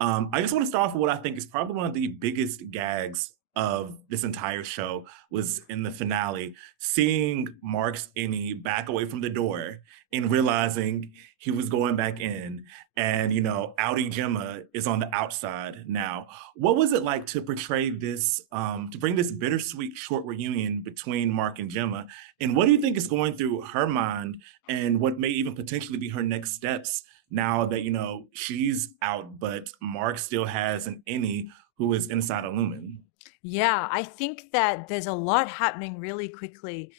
I just want to start off with what I think is probably one of the biggest gags of this entire show was in the finale, seeing Mark's Innie back away from the door and realizing he was going back in, and Audi Gemma is on the outside now. What was it like to portray this, to bring this bittersweet short reunion between Mark and Gemma? And what do you think is going through her mind, and what may even potentially be her next steps now that she's out, but Mark still has an Innie who is inside a Lumen? Yeah, I think that there's a lot happening really quickly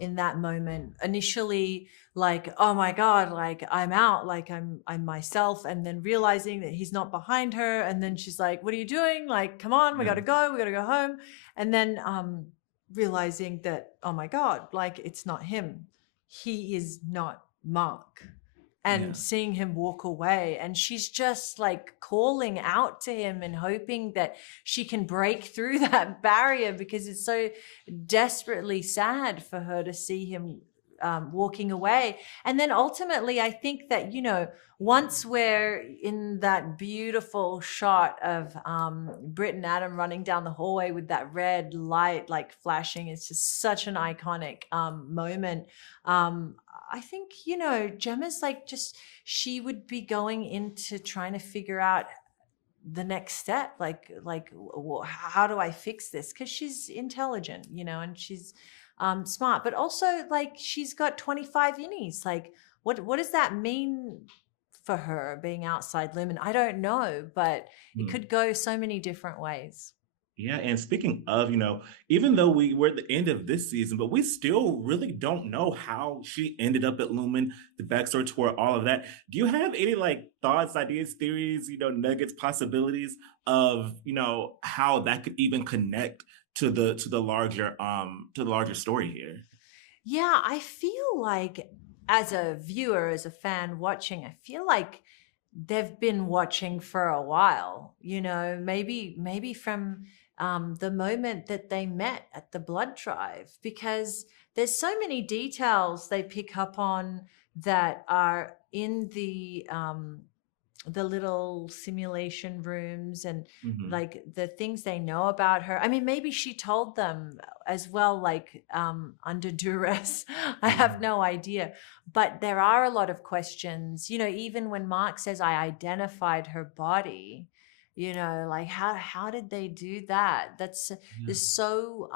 in that moment. Initially, like, oh my God, like I'm out, like I'm myself, and then realizing that he's not behind her, and then she's like, "What are you doing? Like, come on, Yeah, we gotta go home," and then realizing that, oh my God, like it's not him, he is not Mark, and yeah, seeing him walk away, and she's just like calling out to him and hoping that she can break through that barrier, because it's so desperately sad for her to see him walking away. And then ultimately, I think that, once we're in that beautiful shot of Britt and Adam running down the hallway with that red light like flashing, it's just such an iconic moment. I think, Gemma's like, just, she would be going into trying to figure out the next step, like how do I fix this, because she's intelligent, and she's smart, but also like she's got 25 innies. Like what does that mean for her being outside Lumen? I don't know, but it hmm. could go so many different ways. Yeah. And speaking of, even though we're at the end of this season, but we still really don't know how she ended up at Lumen, the backstory to her, all of that. Do you have any like thoughts, ideas, theories, nuggets, possibilities of, how that could even connect to the larger story here? Yeah, I feel like as a viewer, as a fan watching, I feel like they've been watching for a while, maybe from the moment that they met at the blood drive, because there's so many details they pick up on that are in the little simulation rooms, and Hmm. like the things they know about her. I mean, maybe she told them as well, like under duress. I have Yeah. no idea. But there are a lot of questions, even when Mark says, I identified her body, like how did they do that? That's Yeah. There's so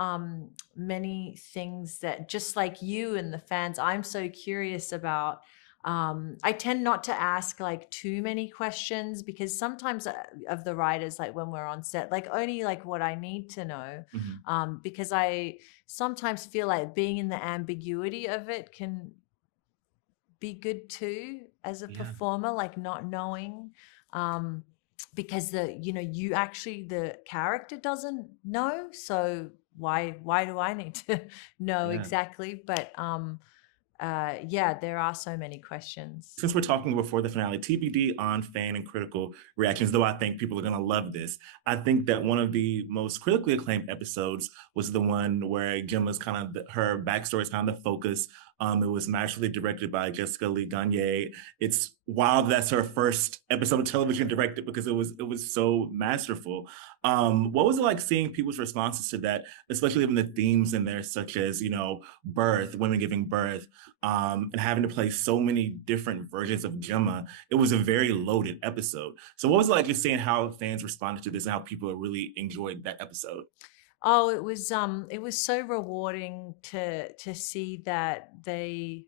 many things that, just like you and the fans, I'm so curious about. I tend not to ask like too many questions, because sometimes of the writers, like when we're on set, like only like what I need to know, Mhm. because I sometimes feel like being in the ambiguity of it can be good too as a Yeah. performer, like not knowing, um because you actually, the character doesn't know, so why do I need to know Yeah. exactly? But yeah, there are so many questions. Since we're talking before the finale, TBD on fan and critical reactions, though I think people are going to love this. I think that one of the most critically acclaimed episodes was the one where Gemma's kind of, her backstory is kind of the focus. It was masterfully directed by Jessica Lee Gagne. It's wild that's her first episode of television directed, because it was so masterful. What was it like seeing people's responses to that, especially even the themes in there, such as birth, women giving birth, and having to play so many different versions of Gemma? It was a very loaded episode. So what was it like just seeing how fans responded to this and how people really enjoyed that episode? Oh, it was so rewarding to see that they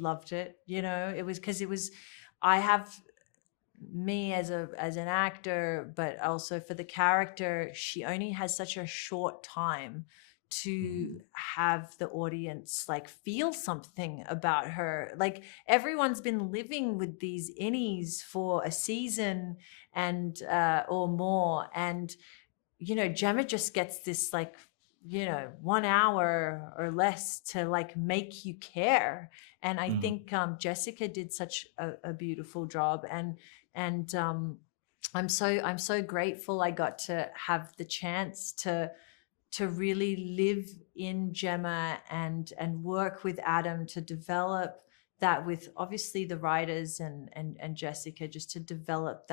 loved it. It was, because it was, I have, me as an actor, but also for the character, she only has such a short time to Mhm. have the audience like feel something about her. Like everyone's been living with these innies for a season and or more, and Gemma just gets this like, 1 hour or less to like make you care. And I Mhm. think Jessica did such a beautiful job. And I'm so grateful I got to have the chance to really live in Gemma and work with Adam to develop that, with obviously the writers and Jessica, just to develop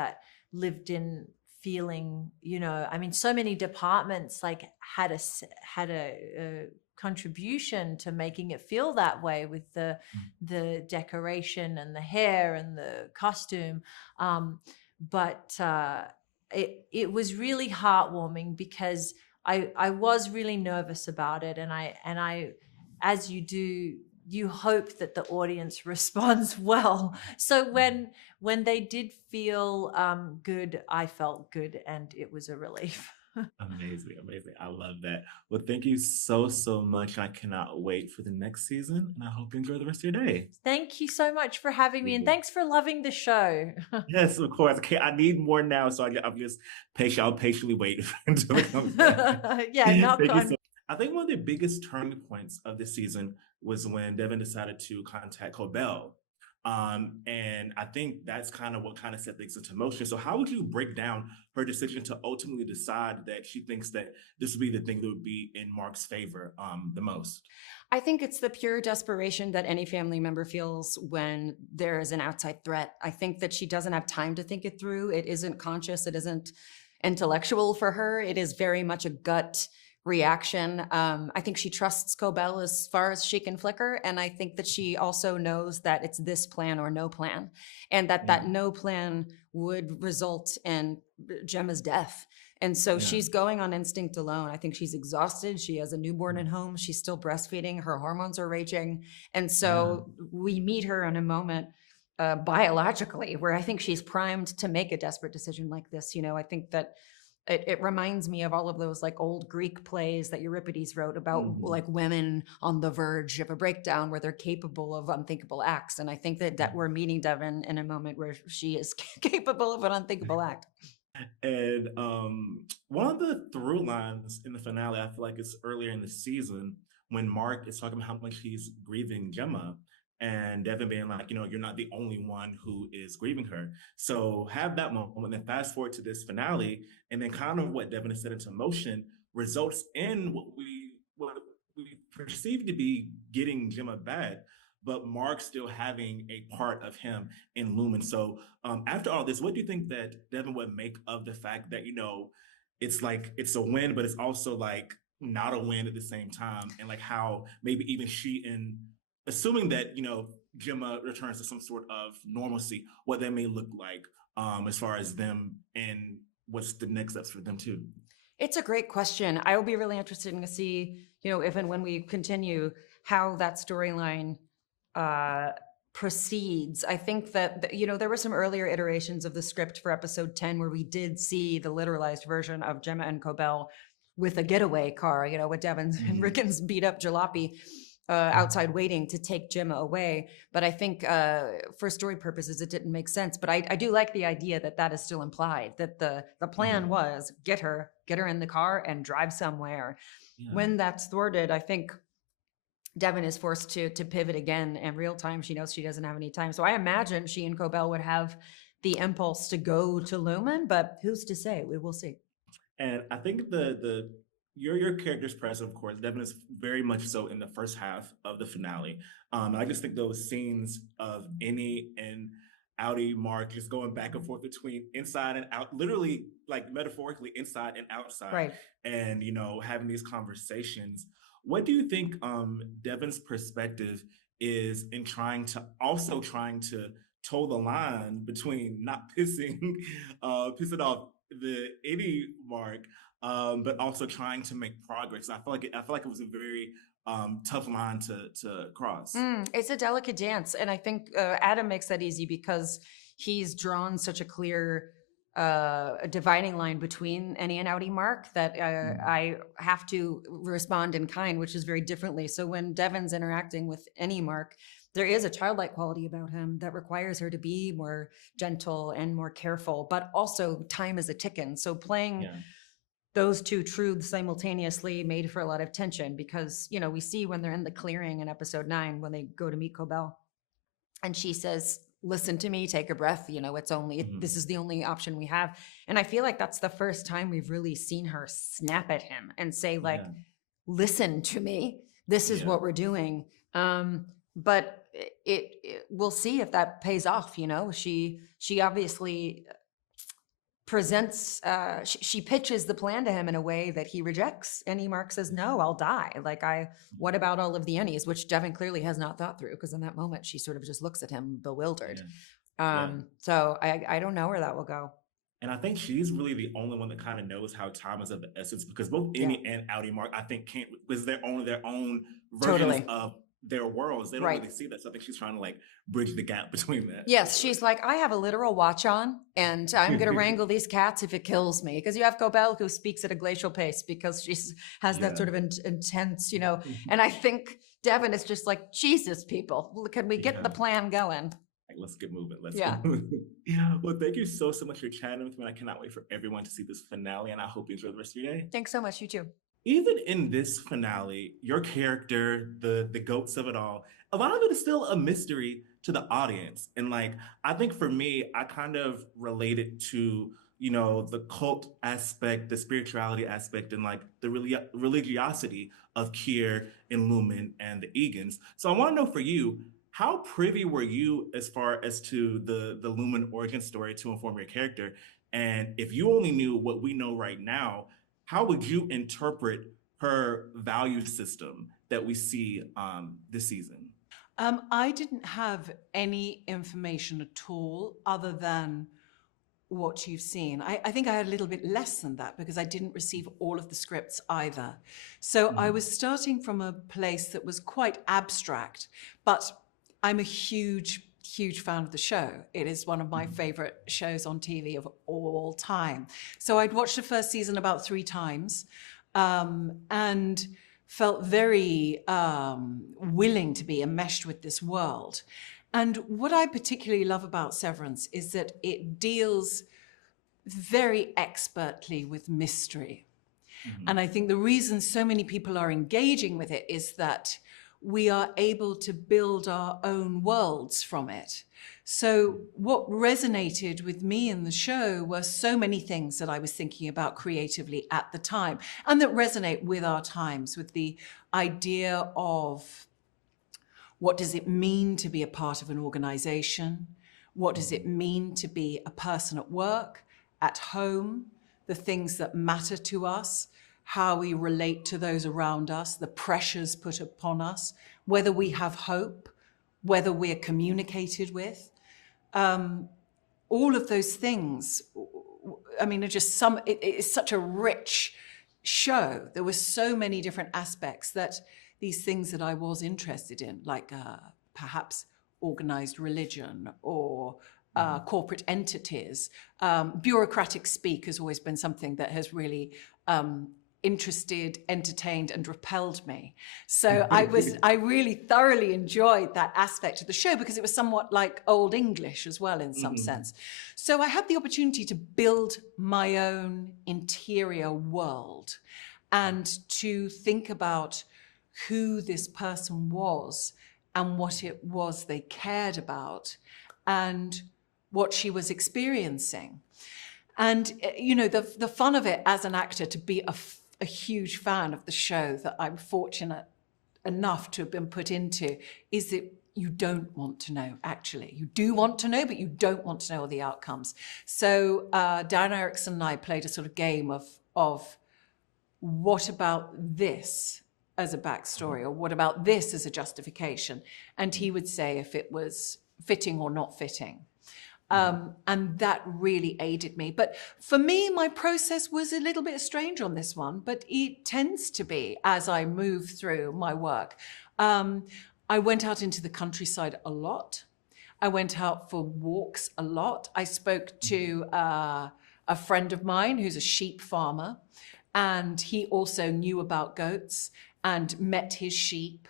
lived in feeling, you know, I mean, so many departments like had a contribution to making it feel that way with the decoration and the hair and the costume. But it was really heartwarming because I was really nervous about it, and I, as you do, you hope that the audience responds well. So when they did feel good, I felt good, and it was a relief. Amazing, amazing. I love that. Well, thank you so, so much. I cannot wait for the next season, and I hope you enjoy the rest of your day. Thank you so much for having me, and thanks for loving the show. Yes, of course. Okay, I need more now, so I'm just patient. I'll patiently wait until it comes back. Yeah, knock Thank you on. so. I think one of the biggest turning points of this season was when Devon decided to contact Cobell. And I think that's kind of what kind of set things into motion. So, how would you break down her decision to ultimately decide that she thinks that this would be the thing that would be in Mark's favor the most? I think it's the pure desperation that any family member feels when there is an outside threat. I think that she doesn't have time to think it through. It isn't conscious. It isn't intellectual for her. It is very much a gut reaction. I think she trusts Cobell as far as she can flicker. And I think that she also knows that it's this plan or no plan, and that no plan would result in Gemma's death. And so she's going on instinct alone. I think she's exhausted. She has a newborn at home. She's still breastfeeding. Her hormones are raging. And so we meet her in a moment biologically where I think she's primed to make a desperate decision like this. You know, I think that it reminds me of all of those like old Greek plays that Euripides wrote about like women on the verge of a breakdown where they're capable of unthinkable acts. And I think that we're meeting Devon in a moment where she is capable of an unthinkable act. And one of the through lines in the finale, I feel like it's earlier in the season when Mark is talking about how much he's grieving Gemma, and Devon being like, you know, you're not the only one who is grieving her. So have that moment, then fast forward to this finale, and then kind of what Devon has set into motion results in what we perceive to be getting Gemma back, but Mark still having a part of him in Lumen. So after all this, what do you think that Devon would make of the fact that, you know, it's like it's a win, but it's also like not a win at the same time, and like how maybe even she, in assuming that, you know, Gemma returns to some sort of normalcy, what that may look like as far as them and what's the next steps for them too. It's a great question. I will be really interested in to see, you know, if and when we continue, how that storyline proceeds. I think that, you know, there were some earlier iterations of the script for episode 10 where we did see the literalized version of Gemma and Cobell with a getaway car, you know, with Devon's and Rickon's beat up jalopy outside waiting to take Gemma away. But I think for story purposes, it didn't make sense. But I do like the idea that that is still implied, that the plan was get her in the car and drive somewhere. When that's thwarted, I think Devon is forced to pivot again in real time. She knows she doesn't have any time. So I imagine she and Cobell would have the impulse to go to Lumen, but who's to say? We will see. And I think the your character's presence, of course, Devon is very much so in the first half of the finale. I just think those scenes of Innie and Outie Mark just going back and forth between inside and out, literally like metaphorically inside and outside, Right. and you know, having these conversations. What do you think Devon's perspective is in trying to toe the line between not pissing off the Innie Mark, but also trying to make progress? I feel like it was a very tough line to cross. It's a delicate dance. And I think Adam makes that easy because he's drawn such a clear dividing line between Innie and Outie Mark that I have to respond in kind, which is very differently. So when Devon's interacting with Innie Mark, there is a childlike quality about him that requires her to be more gentle and more careful, but also time is a ticking. So playing those two truths simultaneously made for a lot of tension because, you know, we see when they're in the clearing in episode 9, when they go to meet Cobell and she says, listen to me, take a breath. You know, it's only, this is the only option we have. And I feel like that's the first time we've really seen her snap at him and say like, listen to me. This is what we're doing. But we'll see if that pays off. You know, she obviously presents, she pitches the plan to him in a way that he rejects. And Mark says, no, I'll die. Like, what about all of the Ennies, which Devon clearly has not thought through, because in that moment she sort of just looks at him bewildered. So I don't know where that will go. And I think she's really the only one that kind of knows how time is of the essence, because both Ennie and Outie Mark, I think, can't, because they're only their own versions of their worlds. They don't really see that. So I think she's trying to like bridge the gap between that. Yes, she's like, I have a literal watch on, and I'm going to wrangle these cats if it kills me. Because you have Cobell, who speaks at a glacial pace because she has that sort of intense, and I think Devon is just like, Jesus, people, can we get the plan going? Let's get moving. Let's get moving. Well, thank you so much for chatting with me. I cannot wait for everyone to see this finale, and I hope you enjoy the rest of your day. Thanks so much. You too. Even in this finale, your character, the goats of it all, a lot of it is still a mystery to the audience. And like, I think for me, I kind of related to, the cult aspect, the spirituality aspect, and like the religiosity of Kier and Lumen and the Egans. So I want to know for you, how privy were you as far as to the Lumen origin story to inform your character? And if you only knew what we know right now, how would you interpret her value system that we see this season? I didn't have any information at all other than what you've seen. I think I had a little bit less than that because I didn't receive all of the scripts either. So I was starting from a place that was quite abstract, but I'm a huge fan of the show. It is one of my favorite shows on TV of all time. So I'd watched the first season about 3 times and felt very willing to be enmeshed with this world. And what I particularly love about Severance is that it deals very expertly with mystery. And I think the reason so many people are engaging with it is that we are able to build our own worlds from it. So what resonated with me in the show were so many things that I was thinking about creatively at the time, and that resonate with our times, with the idea of what does it mean to be a part of an organization? What does it mean to be a person at work, at home, the things that matter to us, how we relate to those around us, the pressures put upon us, whether we have hope, whether we're communicated with. All of those things, I mean, are just it's such a rich show. There were so many different aspects that these things that I was interested in, like perhaps organized religion or corporate entities. Bureaucratic speak has always been something that has really interested, entertained, and repelled me. So I really thoroughly enjoyed that aspect of the show because it was somewhat like Old English as well in some sense. So I had the opportunity to build my own interior world and to think about who this person was and what it was they cared about and what she was experiencing. And, the fun of it as an actor to be a huge fan of the show that I'm fortunate enough to have been put into is that you don't want to know, actually. You do want to know, but you don't want to know all the outcomes. So Darren Erickson and I played a sort of game of what about this as a backstory, or what about this as a justification? And he would say if it was fitting or not fitting. And that really aided me. But for me, my process was a little bit strange on this one, but it tends to be as I move through my work. I went out into the countryside a lot. I went out for walks a lot. I spoke to a friend of mine who's a sheep farmer, and he also knew about goats and met his sheep.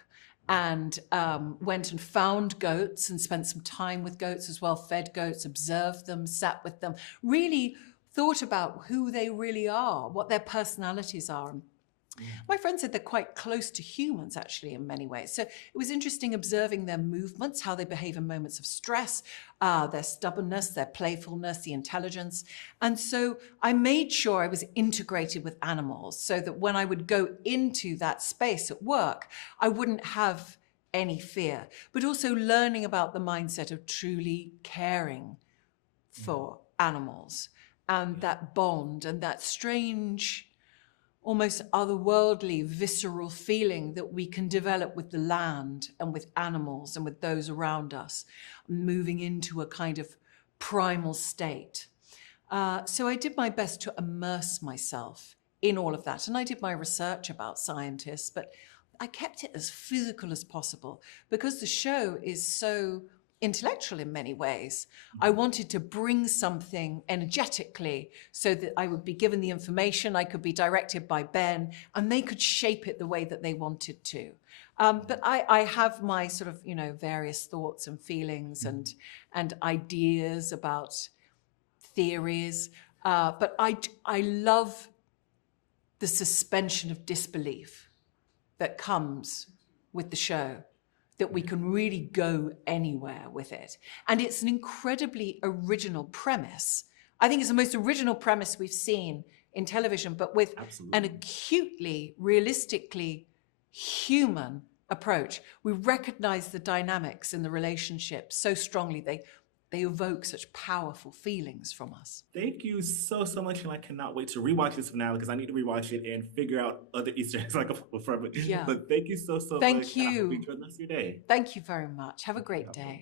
And went and found goats and spent some time with goats as well, fed goats, observed them, sat with them, really thought about who they really are, what their personalities are. My friend said they're quite close to humans, actually, in many ways. So it was interesting observing their movements, how they behave in moments of stress, their stubbornness, their playfulness, the intelligence. And so I made sure I was integrated with animals so that when I would go into that space at work, I wouldn't have any fear, but also learning about the mindset of truly caring for animals and that bond and that strange, almost otherworldly, visceral feeling that we can develop with the land and with animals and with those around us, moving into a kind of primal state. So I did my best to immerse myself in all of that. And I did my research about scientists, but I kept it as physical as possible because the show is so intellectual in many ways. I wanted to bring something energetically so that I would be given the information, I could be directed by Ben, and they could shape it the way that they wanted to. But I have my sort of, various thoughts and feelings and ideas about theories. But I love the suspension of disbelief that comes with the show, that we can really go anywhere with it. And it's an incredibly original premise. I think it's the most original premise we've seen in television, but with an acutely, realistically human approach. We recognize the dynamics in the relationship so strongly. They evoke such powerful feelings from us. Thank you so much, and I cannot wait to rewatch this finale because I need to rewatch it and figure out other Easter eggs like from it. Yeah. But thank you so much. Thank And I hope you. you enjoy the rest of your day. Thank you very much. Have a great day.